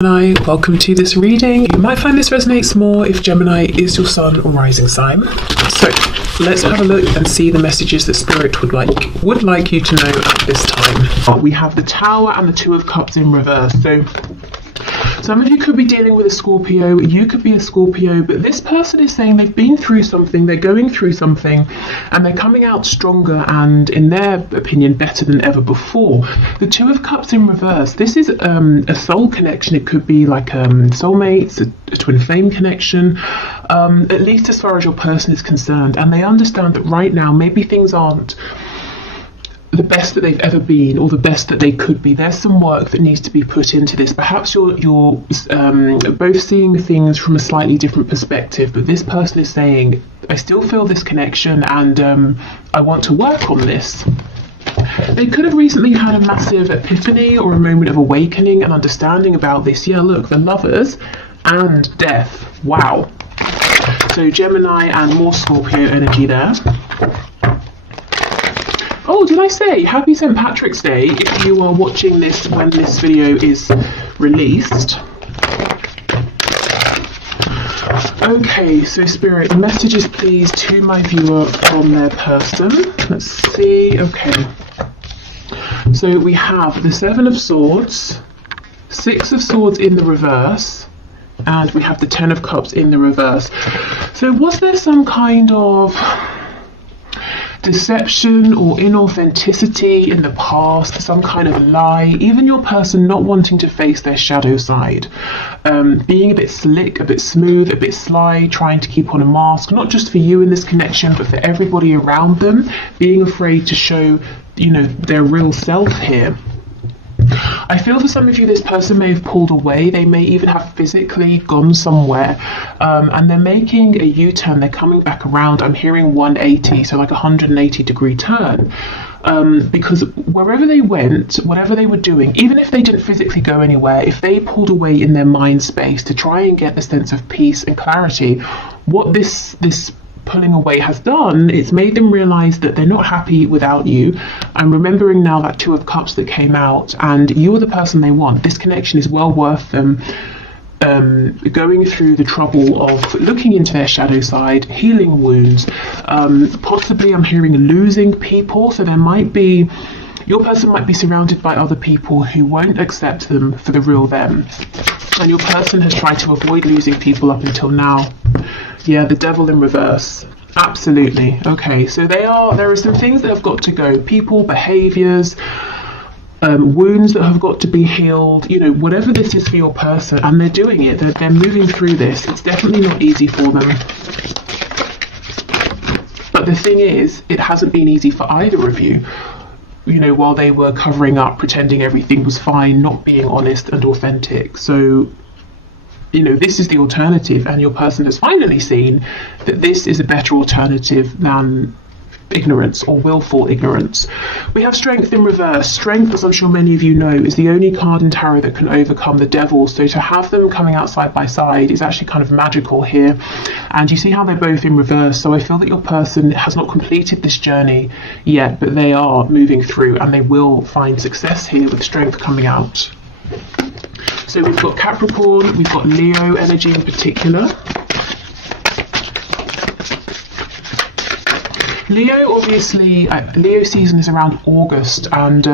Gemini, welcome to this reading. You might find this resonates more if Gemini is your sun or rising sign. So let's have a look and see the messages that Spirit would like you to know at this time. We have the Tower and the Two of Cups in reverse. So some of you could be dealing with a Scorpio, you could be a Scorpio, but this person is saying they've been through something, they're going through something, and they're coming out stronger and, in their opinion, better than ever before. The Two of Cups in reverse, this is a soul connection. It could be like soulmates, a twin flame connection, at least as far as your person is concerned, and they understand that right now maybe things aren't the best that they've ever been or the best that they could be. There's some work that needs to be put into this. Perhaps you're both seeing things from a slightly different perspective, but this person is saying, I still feel this connection and I want to work on this. They could have recently had a massive epiphany or a moment of awakening and understanding about this. Yeah, look, the Lovers and Death. Wow. So Gemini and more Scorpio energy there. Oh, did I say happy St. Patrick's Day if you are watching this when this video is released? Okay, so Spirit, messages please to my viewer from their person. Let's see, okay. So we have the Seven of Swords, Six of Swords in the reverse, and we have the Ten of Cups in the reverse. So was there some kind of deception or inauthenticity in the past, some kind of lie, even your person not wanting to face their shadow side, being a bit slick, a bit smooth, a bit sly, trying to keep on a mask, not just for you in this connection, but for everybody around them, being afraid to show, their real self here. I feel for some of you, this person may have pulled away. They may even have physically gone somewhere, and they're making a U-turn. They're coming back around. I'm hearing 180, so like a 180-degree turn, because wherever they went, whatever they were doing, even if they didn't physically go anywhere, if they pulled away in their mind space to try and get the sense of peace and clarity, what this pulling away has done, it's made them realize that they're not happy without you. I'm remembering now that Two of Cups that came out, and you are the person they want. This connection is well worth them going through the trouble of looking into their shadow side, healing wounds. Possibly I'm hearing losing people, so there might be, your person might be surrounded by other people who won't accept them for the real them, and your person has tried to avoid losing people up until now. Yeah, the Devil in reverse. Absolutely. Okay, so there are some things that have got to go. People, behaviors, wounds that have got to be healed, whatever this is for your person, and they're doing it. They're moving through this. It's definitely not easy for them. But the thing is, it hasn't been easy for either of you. While they were covering up, pretending everything was fine, not being honest and authentic. So this is the alternative, and your person has finally seen that this is a better alternative than ignorance or willful ignorance. We have Strength in reverse. Strength, as I'm sure many of you know, is the only card in tarot that can overcome the devil. So to have them coming out side by side is actually kind of magical here. And you see how they're both in reverse. So I feel that your person has not completed this journey yet, but they are moving through, and they will find success here with Strength coming out. So we've got Capricorn, we've got Leo energy in particular. Leo, obviously, Leo season is around August, and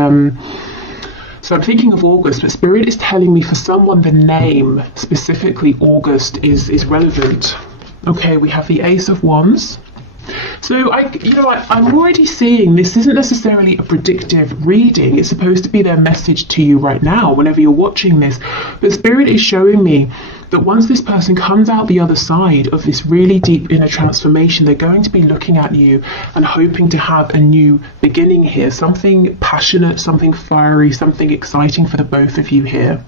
so I'm thinking of August, but Spirit is telling me for someone the name, specifically August, is relevant. Okay, we have the Ace of Wands. So I'm already seeing this isn't necessarily a predictive reading. It's supposed to be their message to you right now, whenever you're watching this. But Spirit is showing me that once this person comes out the other side of this really deep inner transformation, they're going to be looking at you and hoping to have a new beginning here, something passionate, something fiery, something exciting for the both of you here.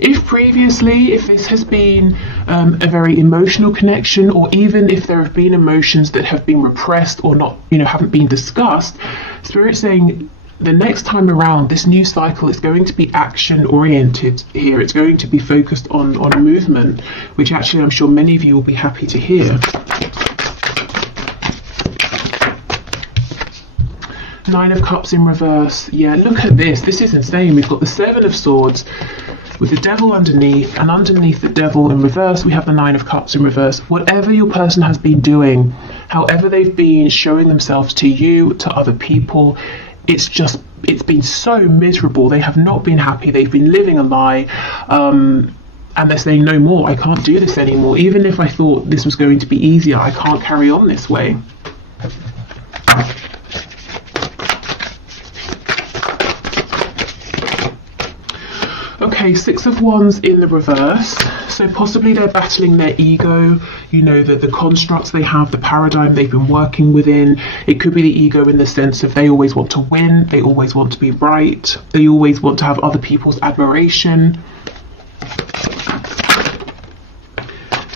If previously, if this has been a very emotional connection, or even if there have been emotions that have been repressed or not, haven't been discussed, Spirit's saying the next time around, this new cycle is going to be action oriented here. It's going to be focused on movement, which actually I'm sure many of you will be happy to hear. Nine of Cups in reverse. Yeah, look at this. This is insane. We've got the Seven of Swords with the Devil underneath, and underneath the Devil in reverse, we have the Nine of Cups in reverse. Whatever your person has been doing, however they've been showing themselves to you, to other people, it's been so miserable. They have not been happy. They've been living a lie. And they're saying, no more, I can't do this anymore. Even if I thought this was going to be easier, I can't carry on this way. Okay, Six of Wands in the reverse. So possibly they're battling their ego, you know, the constructs they have, the paradigm they've been working within. It could be the ego in the sense of they always want to win, they always want to be right, they always want to have other people's admiration.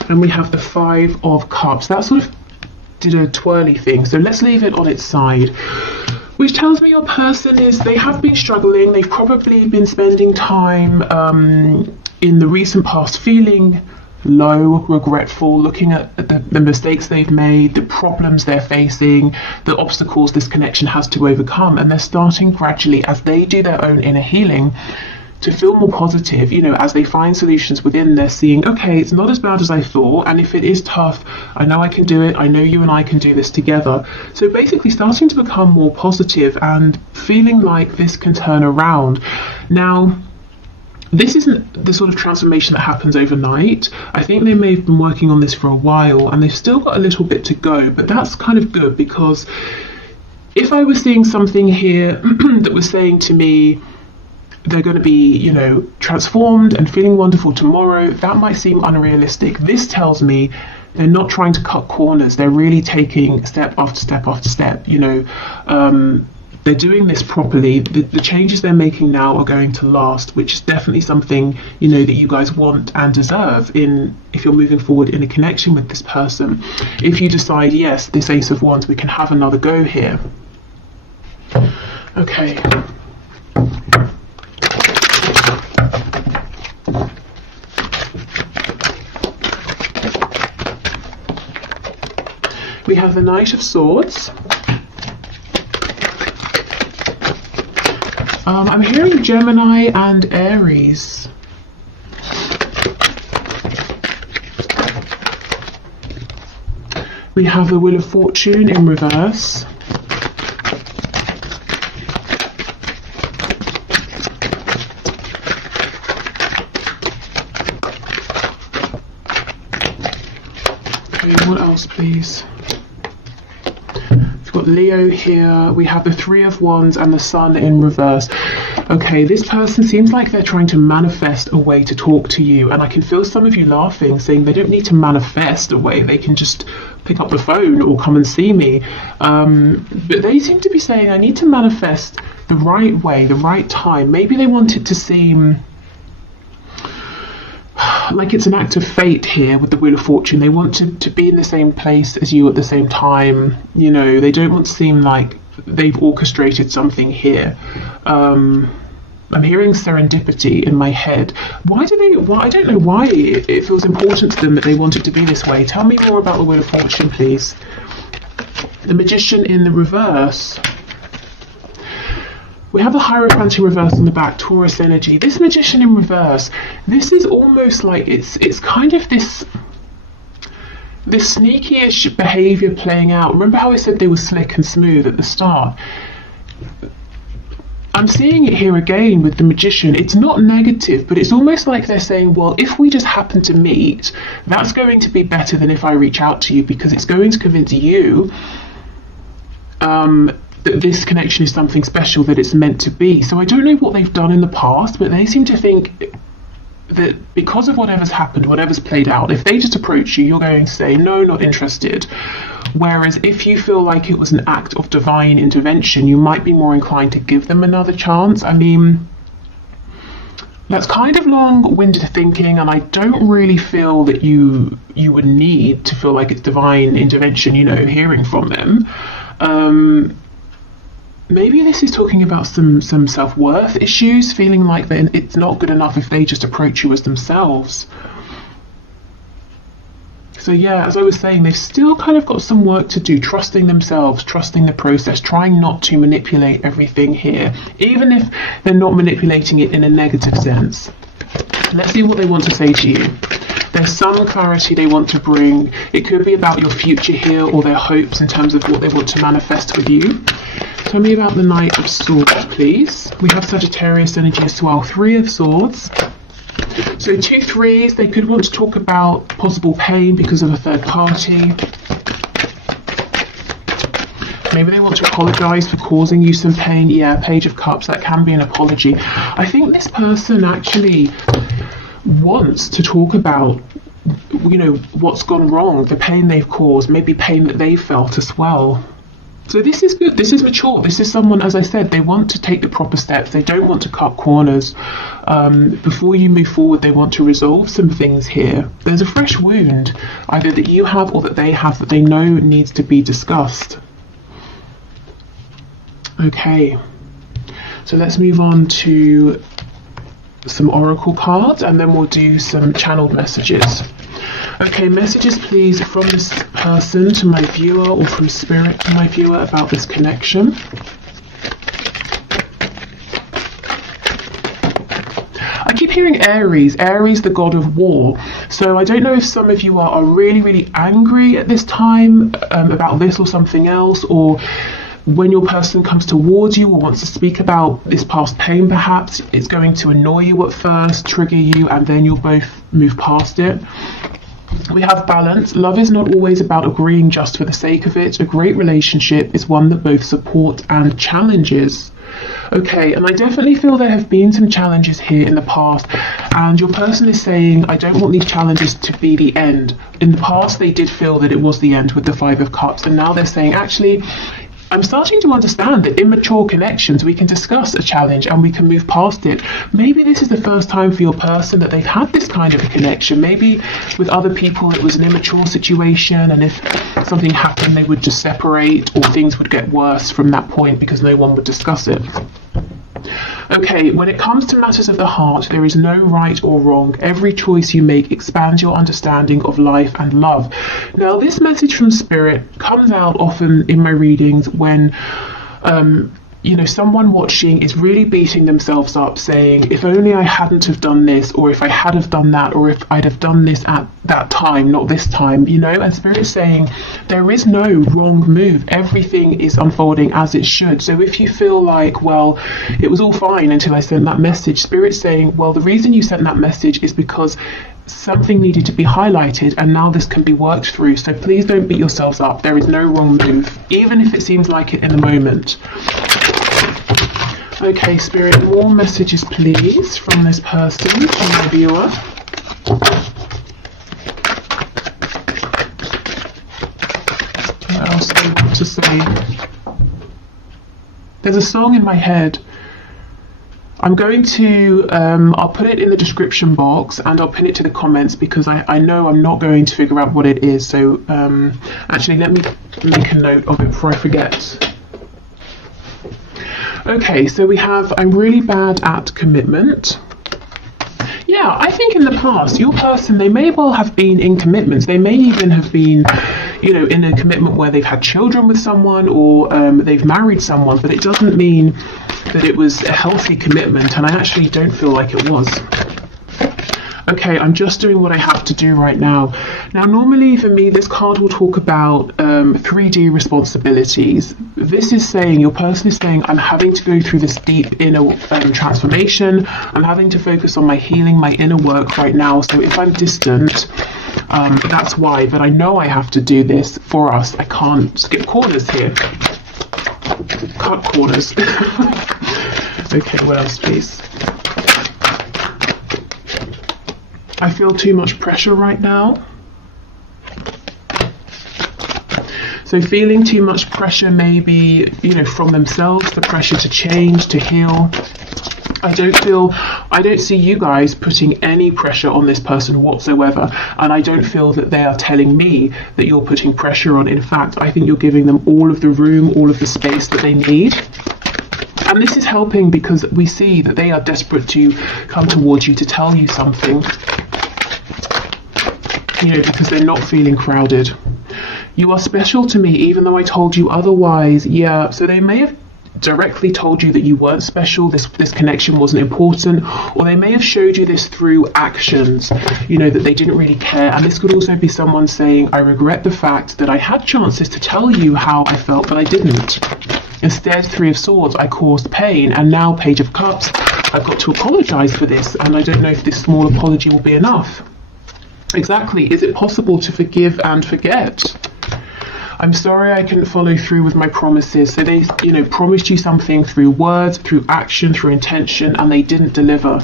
And we have the Five of Cups. That sort of did a twirly thing. So let's leave it on its side. Which tells me your person they have been struggling. They've probably been spending time in the recent past feeling low, regretful, looking at the mistakes they've made, the problems they're facing, the obstacles this connection has to overcome. And they're starting gradually, as they do their own inner healing, to feel more positive. You know, as they find solutions within, they're seeing, okay, it's not as bad as I thought, and if it is tough, I know I can do it, I know you and I can do this together. So basically starting to become more positive and feeling like this can turn around. Now, this isn't the sort of transformation that happens overnight. I think they may have been working on this for a while, and they've still got a little bit to go, but that's kind of good, because if I was seeing something here that was saying to me, they're going to be, you know, transformed and feeling wonderful tomorrow, that might seem unrealistic. This tells me they're not trying to cut corners. They're really taking step after step after step. You know, they're doing this properly. The changes they're making now are going to last, which is definitely something, you know, that you guys want and deserve if you're moving forward in a connection with this person. If you decide, yes, this Ace of Wands, we can have another go here. Okay. We have the Knight of Swords. I'm hearing Gemini and Aries. We have the Wheel of Fortune in reverse. Okay, what else, please? We've got Leo here. We have the Three of Wands and the Sun in reverse. Okay, this person seems like they're trying to manifest a way to talk to you, and I can feel some of you laughing, saying they don't need to manifest a way, they can just pick up the phone or come and see me. But they seem to be saying, I need to manifest the right way, the right time. Maybe they want it to seem like it's an act of fate here with the Wheel of Fortune. They want to be in the same place as you at the same time. You know, they don't want to seem like they've orchestrated something here. I'm hearing serendipity in my head. Why I don't know why it feels important to them that they want it to be this way. Tell me more about the Wheel of Fortune, please. The Magician in the reverse. We have the Hierophant in reverse on the back, Taurus energy. This Magician in reverse, this is almost like it's kind of this sneaky-ish behavior playing out. Remember how I said they were slick and smooth at the start? I'm seeing it here again with the Magician. It's not negative, but it's almost like they're saying, well, if we just happen to meet, that's going to be better than if I reach out to you, because it's going to convince you that this connection is something special, that it's meant to be. So I don't know what they've done in the past, but they seem to think that because of whatever's happened, whatever's played out, if they just approach you, you're going to say, no, not interested. Whereas if you feel like it was an act of divine intervention, you might be more inclined to give them another chance. I mean, that's kind of long-winded thinking, and I don't really feel that you would need to feel like it's divine intervention, you know, hearing from them. Maybe this is talking about some self-worth issues, feeling like it's not good enough if they just approach you as themselves. So yeah, as I was saying, they've still kind of got some work to do, trusting themselves, trusting the process, trying not to manipulate everything here, even if they're not manipulating it in a negative sense. Let's see what they want to say to you. There's some clarity they want to bring. It could be about your future here, or their hopes in terms of what they want to manifest with you. Tell me about the Knight of Swords, please. We have Sagittarius energy as well. 3 of Swords. So 2 3s, they could want to talk about possible pain because of a third party. Maybe they want to apologise for causing you some pain. Yeah, Page of Cups, that can be an apology. I think this person actually wants to talk about, you know, what's gone wrong, the pain they've caused, maybe pain that they've felt as well. So this is good, this is mature, this is someone, as I said, they want to take the proper steps, they don't want to cut corners. Before you move forward, they want to resolve some things here. There's a fresh wound, either that you have or that they have, that they know needs to be discussed. Okay, so let's move on to some oracle cards, and then we'll do some channeled messages. Okay, messages please from this person to my viewer, or from spirit to my viewer, about this connection. I keep hearing Aries, Aries the god of war. So I don't know if some of you are really angry at this time about this or something else, or when your person comes towards you or wants to speak about this past pain, perhaps it's going to annoy you at first, trigger you, and then you'll both move past it. We have balance. Love is not always about agreeing just for the sake of it. A great relationship is one that both support and challenges. Okay, and I definitely feel there have been some challenges here in the past, and your person is saying, I don't want these challenges to be the end. In the past, they did feel that it was the end with the 5 of Cups, and now they're saying, actually, I'm starting to understand that in mature connections, we can discuss a challenge and we can move past it. Maybe this is the first time for your person that they've had this kind of a connection. Maybe with other people it was an immature situation, and if something happened they would just separate, or things would get worse from that point because no one would discuss it. Okay, when it comes to matters of the heart, there is no right or wrong. Every choice you make expands your understanding of life and love. Now, this message from Spirit comes out often in my readings when you know, someone watching is really beating themselves up, saying, if only I hadn't have done this, or if I had have done that, or if I'd have done this at that time, not this time, you know. And Spirit's saying there is no wrong move. Everything is unfolding as it should. So if you feel like, well, it was all fine until I sent that message, Spirit's saying, well, the reason you sent that message is because something needed to be highlighted, and now this can be worked through. So please don't beat yourselves up. There is no wrong move, even if it seems like it in the moment. Okay, Spirit, more messages please from this person to my viewer. What else do I want to say? There's a song in my head. I'm going to, I'll put it in the description box, and I'll pin it to the comments, because I know I'm not going to figure out what it is. So actually, let me make a note of it before I forget. Okay, so we have, I'm really bad at commitment. Yeah, I think in the past, your person, they may well have been in commitments. They may even have been, you know, in a commitment where they've had children with someone, or they've married someone, but it doesn't mean that it was a healthy commitment, and I actually don't feel like it was. Okay, I'm just doing what I have to do right now. Now, normally for me, this card will talk about 3D responsibilities. This is saying, your person is saying, I'm having to go through this deep inner transformation. I'm having to focus on my healing, my inner work right now. So if I'm distant, that's why. But I know I have to do this for us. I can't skip corners here. Cut corners. Okay, what else, please? I feel too much pressure right now. So feeling too much pressure, maybe, you know, from themselves, the pressure to change, to heal. I don't see you guys putting any pressure on this person whatsoever. And I don't feel that they are telling me that you're putting pressure on. In fact, I think you're giving them all of the room, all of the space that they need. And this is helping because we see that they are desperate to come towards you, to tell you something. because they're not feeling crowded. You are special to me, even though I told you otherwise. Yeah, so they may have directly told you that you weren't special, this connection wasn't important, or they may have showed you this through actions, that they didn't really care. And this could also be someone saying, I regret the fact that I had chances to tell you how I felt, but I didn't. Instead, Three of Swords, I caused pain, and now Page of Cups, I've got to apologize for this, and I don't know if this small apology will be enough. Exactly. Is it possible to forgive and forget? I'm sorry I couldn't follow through with my promises. So they, promised you something through words, through action, through intention, and they didn't deliver.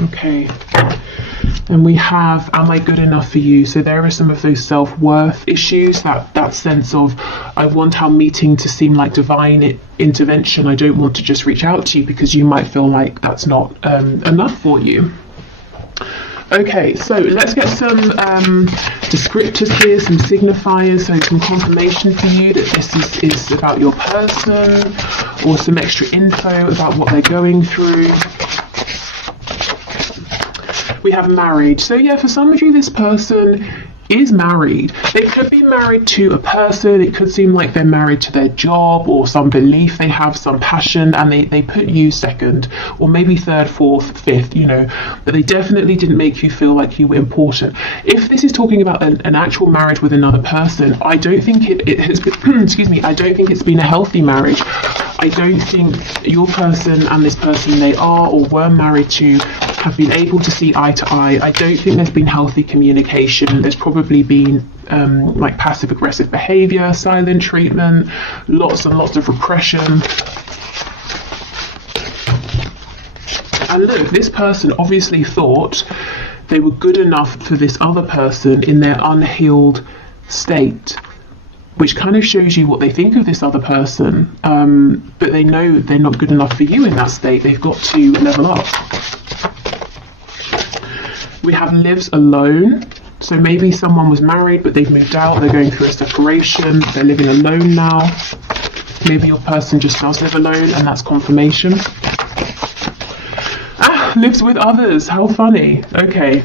Okay. And we have, am I good enough for you? So there are some of those self-worth issues, that sense of, I want our meeting to seem like divine intervention. I don't want to just reach out to you because you might feel like that's not enough for you. Okay, so let's get some descriptors here, some signifiers, so some confirmation for you that this is about your person, or some extra info about what they're going through. We have married. So yeah, for some of you, this person is married. They could be married to a person. It could seem like they're married to their job or some belief they have, some passion, and they put you second, or maybe third, fourth, fifth, but they definitely didn't make you feel like you were important. If this is talking about an actual marriage with another person, I don't think it has been, excuse me, I don't think it's been a healthy marriage. I don't think your person and this person they are or were married to have been able to see eye to eye. I don't think there's been healthy communication. There's probably been like passive aggressive behavior, silent treatment, lots and lots of repression. And look, this person obviously thought they were good enough for this other person in their unhealed state, which kind of shows you what they think of this other person, but they know they're not good enough for you in that state. They've got to level up. We have lives alone. So maybe someone was married, but they've moved out, they're going through a separation, they're living alone now. Maybe your person just does live alone, and that's confirmation. Lives with others, how funny. Okay,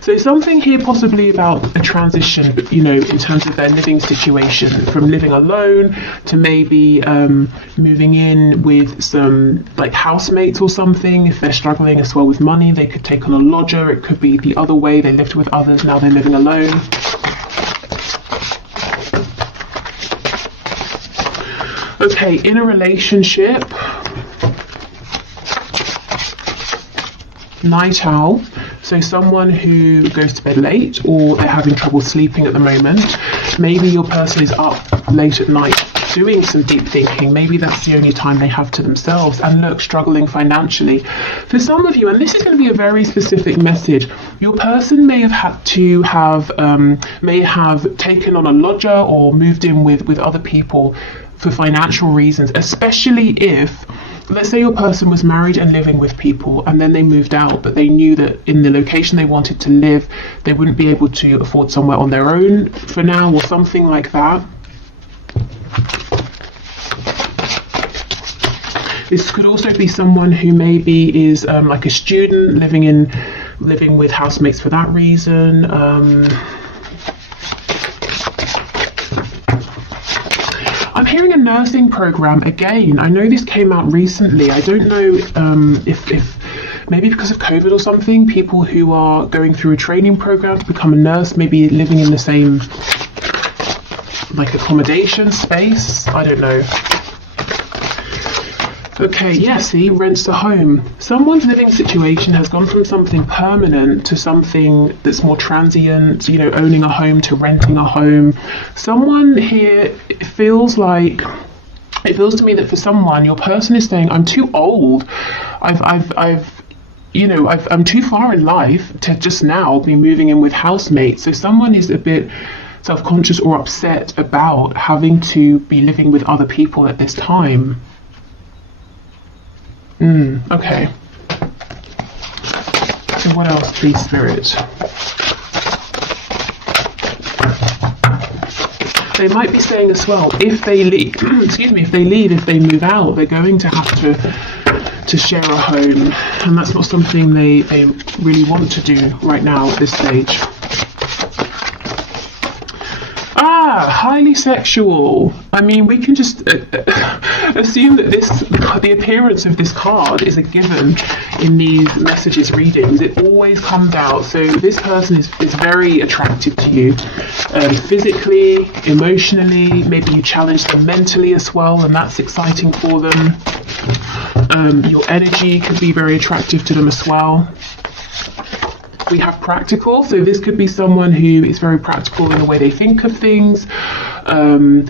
so something here possibly about a transition, but in terms of their living situation, from living alone to maybe moving in with some like housemates or something. If they're struggling as well with money, they could take on a lodger. It could be the other way, they lived with others, now they're living alone. Okay, in a relationship, night owl, so someone who goes to bed late, or they're having trouble sleeping at the moment. Maybe your person is up late at night doing some deep thinking. Maybe that's the only time they have to themselves, and look, struggling financially. For some of you, and this is going to be a very specific message, your person may have had to may have taken on a lodger or moved in with other people for financial reasons, especially if, let's say your person was married and living with people, and then they moved out, but they knew that in the location they wanted to live, they wouldn't be able to afford somewhere on their own for now, or something like that. This could also be someone who maybe is like a student living with housemates for that reason. I'm hearing a nursing program again. I know this came out recently. I don't know if maybe because of COVID or something, people who are going through a training program to become a nurse, maybe living in the same like accommodation space. I don't know. Okay, yeah, see, rents a home. Someone's living situation has gone from something permanent to something that's more transient, owning a home to renting a home. Someone here, it feels to me that for someone, your person is saying, I'm too old. I'm too far in life to just now be moving in with housemates. So someone is a bit self-conscious or upset about having to be living with other people at this time. Okay. So what else, please, Spirit? They might be saying as well, if they leave, if they move out, they're going to have to to share a home, and that's not something they really want to do right now at this stage. Highly sexual. I mean, we can just assume that the appearance of this card is a given in these messages readings. It always comes out. So this person is very attractive to you, physically, emotionally. Maybe you challenge them mentally as well, and that's exciting for them. Your energy could be very attractive to them as well. We have practical, so this could be someone who is very practical in the way they think of things.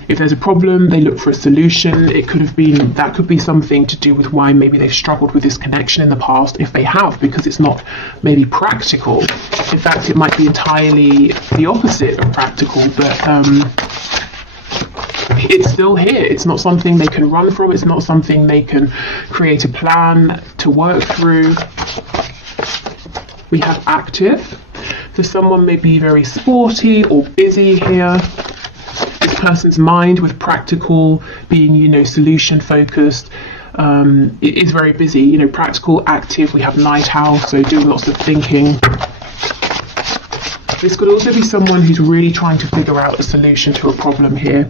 If there's a problem, they look for a solution. That could be something to do with why maybe they've struggled with this connection in the past, if they have, because it's not maybe practical. In fact, it might be entirely the opposite of practical, but it's still here. It's not something they can run from. It's not something they can create a plan to work through. We have active. So someone may be very sporty or busy here. This person's mind, with practical being, solution focused, it is very busy. Practical, active. We have night owl, so doing lots of thinking. This could also be someone who's really trying to figure out a solution to a problem here.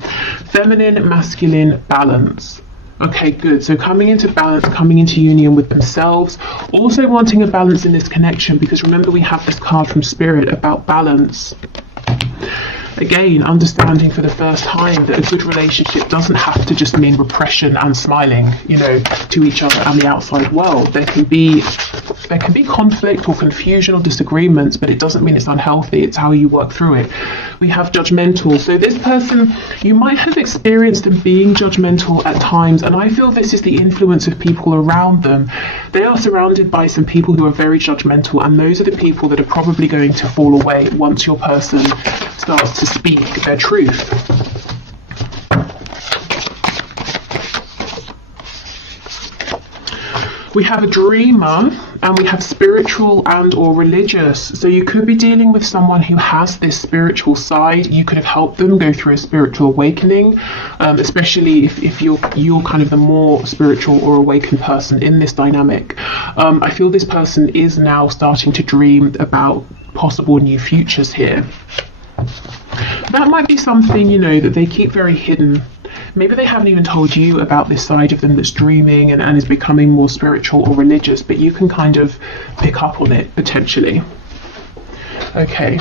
Feminine, masculine, balance. Okay, good. So coming into balance, coming into union with themselves, also wanting a balance in this connection, because remember we have this card from Spirit about balance. Again, understanding for the first time that a good relationship doesn't have to just mean repression and smiling, to each other and the outside world. There can be conflict or confusion or disagreements, but it doesn't mean it's unhealthy. It's how you work through it. We have judgmental. So this person, you might have experienced them being judgmental at times, and I feel this is the influence of people around them. They are surrounded by some people who are very judgmental, and those are the people that are probably going to fall away once your person starts to speak their truth. We have a dreamer, and we have spiritual and or religious. So you could be dealing with someone who has this spiritual side. You could have helped them go through a spiritual awakening, especially if you're kind of the more spiritual or awakened person in this dynamic. I feel this person is now starting to dream about possible new futures here. That might be something, that they keep very hidden. Maybe they haven't even told you about this side of them that's dreaming and is becoming more spiritual or religious, but you can kind of pick up on it potentially. Okay.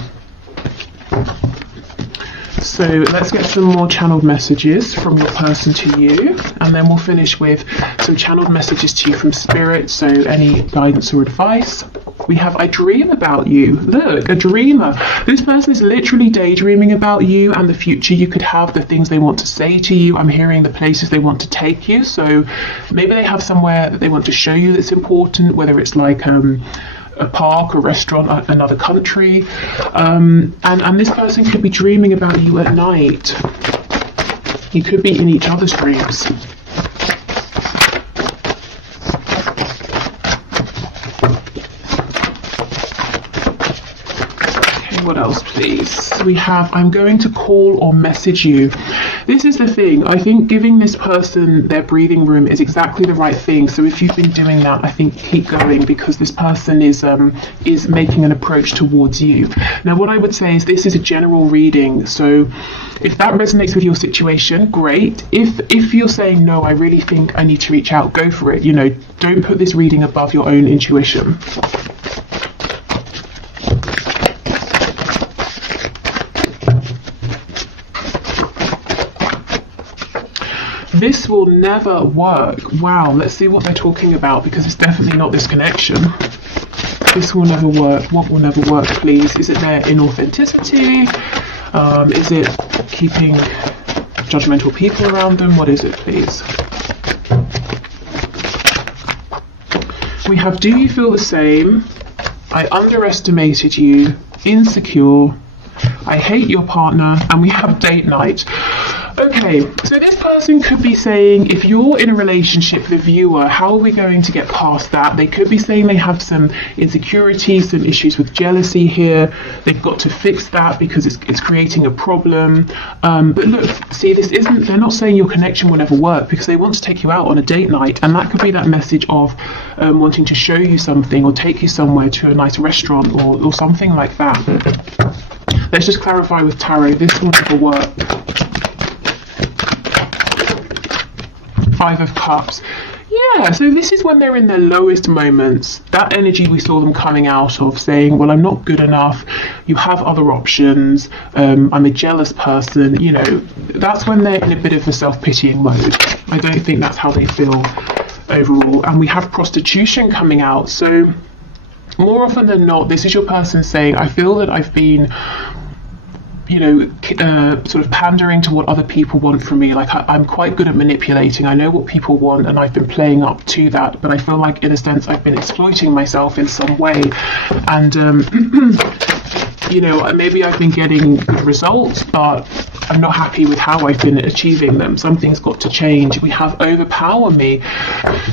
So let's get some more channeled messages from your person to you, and then we'll finish with some channeled messages to you from Spirit, so any guidance or advice. We have I dream about you. Look, a dreamer. This person is literally daydreaming about you and the future you could have, the things they want to say to you. I'm hearing the places they want to take you. So maybe they have somewhere that they want to show you that's important, whether it's like a park, a restaurant, another country. And this person could be dreaming about you at night. You could be in each other's dreams. What else, please? We have I'm going to call or message you. This is the thing. I think giving this person their breathing room is exactly the right thing. So if you've been doing that, I think keep going, because this person is making an approach towards you. Now, what I would say is this is a general reading. So if that resonates with your situation, great. If you're saying, no, I really think I need to reach out, go for it. Don't put this reading above your own intuition. This will never work. Wow, let's see what they're talking about, because it's definitely not this connection. This will never work. What will never work, please? Is it their inauthenticity? Is it keeping judgmental people around them? What is it, please? We have do you feel the same? I underestimated you. Insecure. I hate your partner. And we have date night. Okay, so this person could be saying, if you're in a relationship, the viewer, how are we going to get past that? They could be saying they have some insecurities, some issues with jealousy here. They've got to fix that because it's creating a problem. But look, see, they're not saying your connection will never work, because they want to take you out on a date night. And that could be that message of wanting to show you something or take you somewhere to a nice restaurant or something like that. Let's just clarify with tarot, this will never work. Five of Cups. Yeah, so this is when they're in their lowest moments. That energy we saw them coming out of, saying, well, I'm not good enough, you have other options, I'm a jealous person, you know, that's when they're in a bit of a self-pitying mode. I don't think that's how they feel overall. And we have prostitution coming out. So more often than not, this is your person saying, I feel that I've been, you know, sort of pandering to what other people want from me. Like I'm quite good at manipulating. I know what people want and I've been playing up to that, but I feel like in a sense I've been exploiting myself in some way. And you know, maybe I've been getting good results, but I'm not happy with how I've been achieving them. Something's got to change. We have overpower me.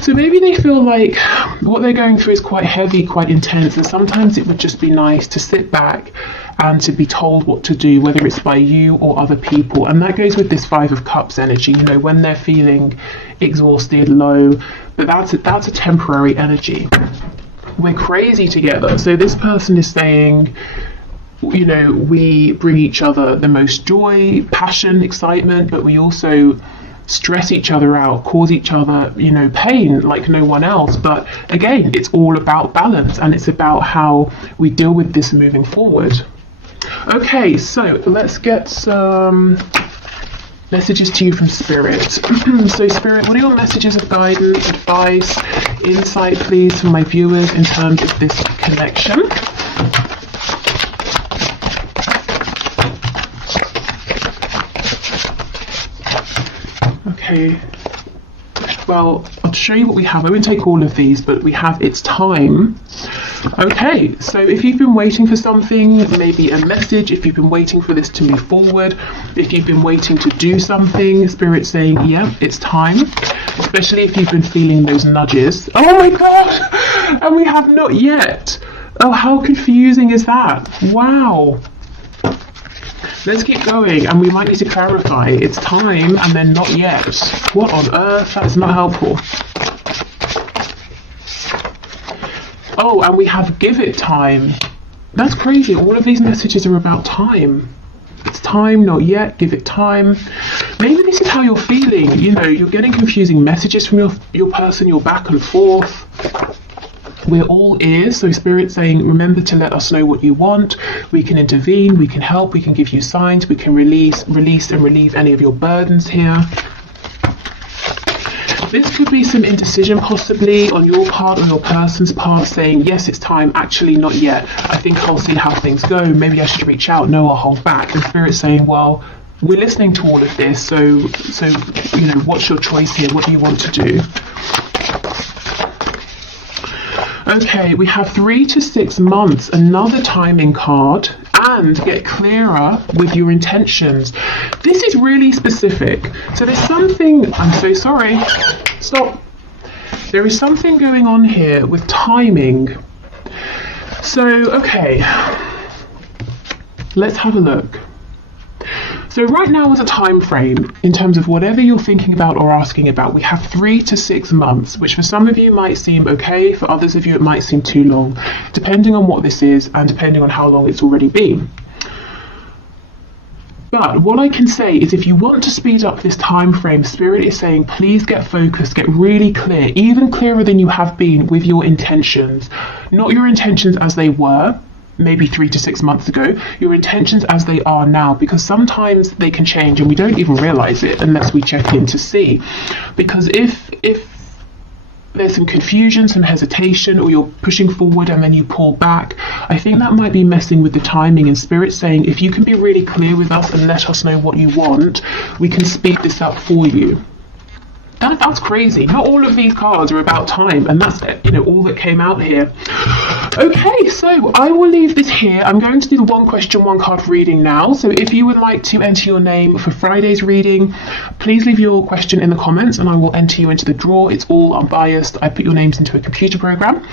So maybe they feel like what they're going through is quite heavy, quite intense, and sometimes it would just be nice to sit back and to be told what to do, whether it's by you or other people. And that goes with this Five of Cups energy, you know, when they're feeling exhausted, low, but that's a temporary energy. We're crazy together. So this person is saying, you know, we bring each other the most joy, passion, excitement, but we also stress each other out, cause each other, you know, pain like no one else. But again, it's all about balance, and it's about how we deal with this moving forward. Okay, so let's get some messages to you from Spirit. So Spirit, what are your messages of guidance, advice, insight, please, for my viewers in terms of this connection? Okay, well, I'll show you what we have. I won't take all of these, but we have it's time. Okay, so if you've been waiting for something, maybe a message, if you've been waiting for this to move forward, if you've been waiting to do something, Spirit's saying, yeah, it's time. Especially if you've been feeling those nudges. Oh my God! And we have not yet. Oh, how confusing is that? Wow. Let's keep going, and we might need to clarify. It's time and then not yet. What on earth? That's not helpful. Oh, and we have give it time. That's crazy. All of these messages are about time. It's time, not yet, give it time. Maybe this is how you're feeling. You know, you're getting confusing messages from your person, you're back and forth. We're all ears, so Spirit's saying, remember to let us know what you want. We can intervene, we can help, we can give you signs, we can release and relieve any of your burdens here. This could be some indecision possibly on your part or your person's part, saying, yes, it's time, actually not yet. I think I'll see how things go. Maybe I should reach out. No, I'll hold back. And Spirit's saying, well, we're listening to all of this, so you know, what's your choice here? What do you want to do? Okay, we have 3 to 6 months, another timing card, and get clearer with your intentions. This is really specific. So there's something, I'm so sorry, stop. There is something going on here with timing. So, okay, let's have a look. So right now is a time frame in terms of whatever you're thinking about or asking about. We have 3 to 6 months, which for some of you might seem okay, for others of you it might seem too long, depending on what this is and depending on how long it's already been. But what I can say is, if you want to speed up this time frame, Spirit is saying, please get focused, get really clear, even clearer than you have been with your intentions. Not your intentions as they were, maybe 3 to 6 months ago, your intentions as they are now, because sometimes they can change and we don't even realize it unless we check in to see. Because if there's some confusion, some hesitation, or you're pushing forward and then you pull back, I think that might be messing with the timing. And Spirit saying, if you can be really clear with us and let us know what you want, we can speed this up for you. That's crazy. Not all of these cards are about time, and that's, you know, all that came out here. Okay, so I will leave this here. I'm going to do the one question, one card reading now. So if you would like to enter your name for Friday's reading, please leave your question in the comments and I will enter you into the draw. It's all unbiased. I put your names into a computer program.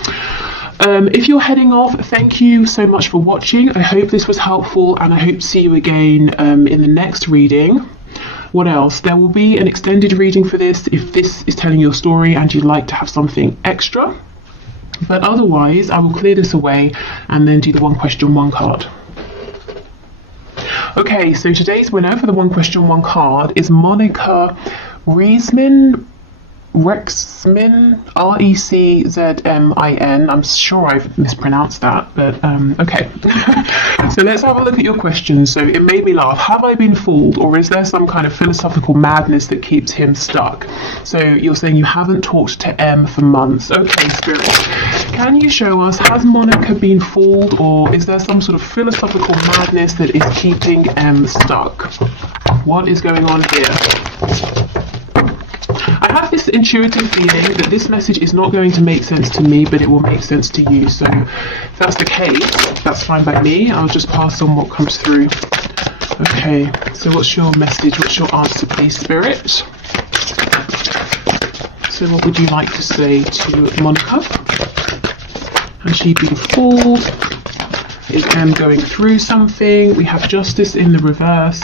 If you're heading off, thank you so much for watching. I hope this was helpful and I hope to see you again in the next reading. What else? There will be an extended reading for this if this is telling your story and you'd like to have something extra. But otherwise, I will clear this away and then do the one question, one card. Okay, so today's winner for the one question, one card is Monica Rexmin, Reczmin. I'm sure I've mispronounced that, but okay. So let's have a look at your questions. So it made me laugh. Have I been fooled, or is there some kind of philosophical madness that keeps him stuck? So you're saying you haven't talked to M for months. Okay, Spirit, can you show us, has Monica been fooled, or is there some sort of philosophical madness that is keeping M stuck? What is going on here? I have this intuitive feeling that this message is not going to make sense to me, but it will make sense to you. So if that's the case, that's fine by me. I'll just pass on what comes through. Okay, so what's your message? What's your answer, please, Spirit? So what would you like to say to Monica? Has she been fooled? Is M going through something? We have Justice in the reverse,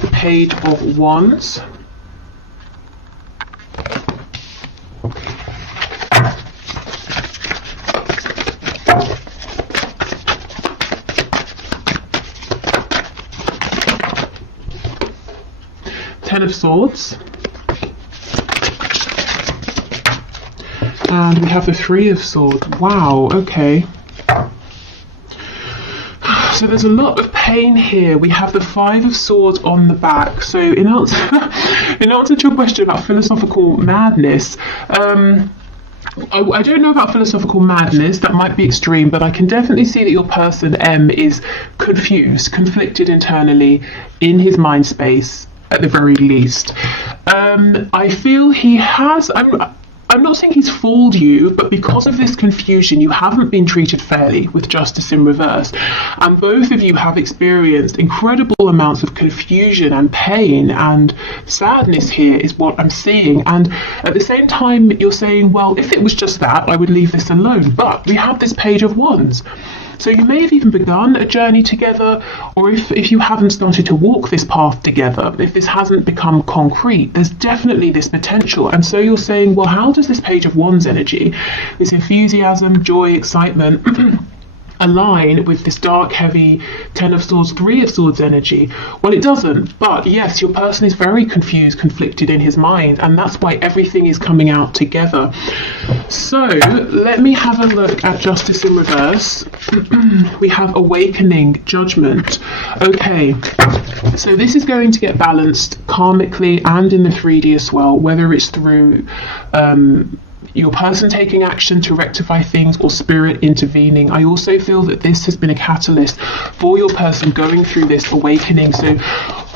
the Page of Wands. Ten of Swords, and we have the Three of Swords. Wow, okay. So there's a lot of pain here. We have the Five of Swords on the back. So in answer to your question about philosophical madness, I don't know about philosophical madness, that might be extreme, but I can definitely see that your person, M, is confused, conflicted internally in his mind space, at the very least. I feel he has, I'm not saying he's fooled you, but because of this confusion, you haven't been treated fairly with Justice in reverse. And both of you have experienced incredible amounts of confusion and pain and sadness here is what I'm seeing. And at the same time, you're saying, well, if it was just that, I would leave this alone. But we have this Page of Wands. So you may have even begun a journey together, or if you haven't started to walk this path together, if this hasn't become concrete, there's definitely this potential. And so you're saying, well, how does this Page of Wands energy, this enthusiasm, joy, excitement, align with this dark, heavy Ten of Swords, Three of Swords energy? Well, it doesn't, but yes, your person is very confused, conflicted in his mind, and that's why everything is coming out together. So let me have a look at Justice in reverse. We have Awakening, Judgment. Okay, so this is going to get balanced karmically and in the 3D as well, whether it's through your person taking action to rectify things or Spirit intervening. I also feel that this has been a catalyst for your person going through this awakening. So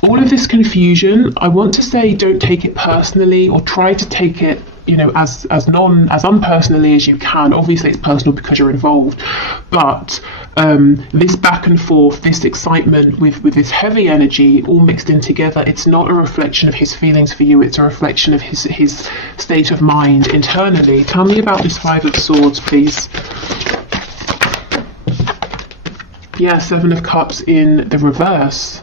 all of this confusion, I want to say, don't take it personally, or try to take it, you know, as unpersonally as you can. Obviously it's personal because you're involved, but this back and forth, this excitement with this heavy energy all mixed in together, it's not a reflection of his feelings for you, it's a reflection of his state of mind internally. Tell me about this Five of Swords, please. Yeah, Seven of Cups in the reverse.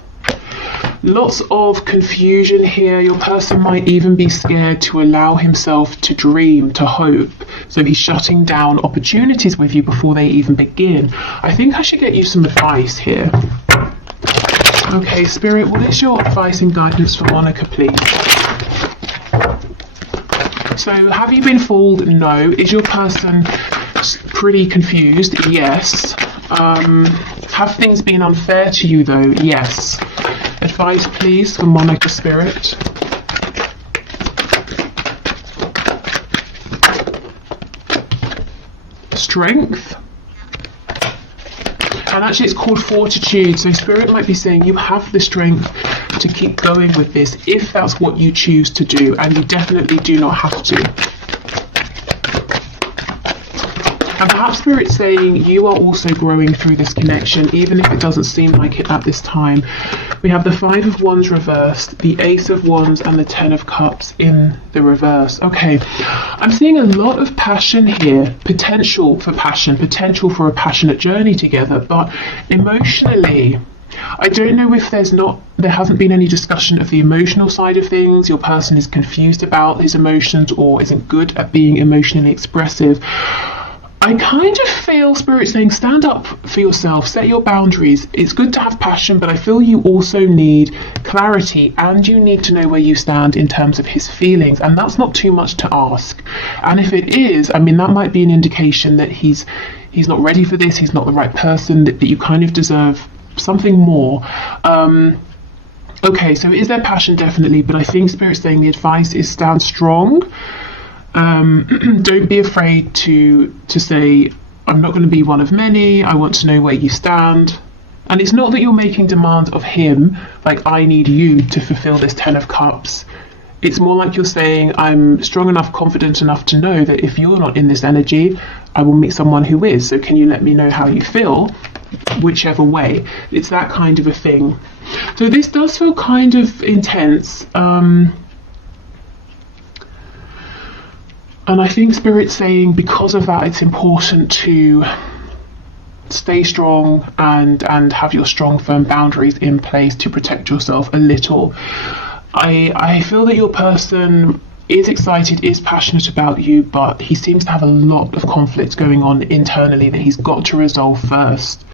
Lots of confusion here. Your person might even be scared to allow himself to dream, to hope. So he's shutting down opportunities with you before they even begin. I think I should get you some advice here. Okay, Spirit, what is your advice and guidance for Monica, please? So have you been fooled? No. Is your person pretty confused? Yes. Have things been unfair to you though? Yes. Advice please for Monica, Spirit. Strength. And actually it's called Fortitude. So Spirit might be saying you have the strength to keep going with this if that's what you choose to do, and you definitely do not have to. And perhaps Spirit's saying you are also growing through this connection, even if it doesn't seem like it at this time. We have the Five of Wands reversed, the Ace of Wands, and the Ten of Cups in the reverse. Okay, I'm seeing a lot of passion here, potential for passion, potential for a passionate journey together, but emotionally, I don't know if there hasn't been any discussion of the emotional side of things. Your person is confused about his emotions or isn't good at being emotionally expressive. I kind of feel Spirit saying stand up for yourself, set your boundaries. It's good to have passion, but I feel you also need clarity and you need to know where you stand in terms of his feelings, and that's not too much to ask. And if it is, I mean, that might be an indication that he's not ready for this, he's not the right person, that you kind of deserve something more. Okay, so is there passion? Definitely, but I think Spirit's saying the advice is stand strong. Don't be afraid to say, I'm not going to be one of many, I want to know where you stand. And it's not that you're making demands of him, like I need you to fulfill this Ten of Cups. It's more like you're saying, I'm strong enough, confident enough to know that if you're not in this energy, I will meet someone who is. So can you let me know how you feel? Whichever way. It's that kind of a thing. So this does feel kind of intense. And I think Spirit's saying because of that, it's important to stay strong and have your strong, firm boundaries in place to protect yourself a little. I feel that your person is excited, is passionate about you, but he seems to have a lot of conflict going on internally that he's got to resolve first.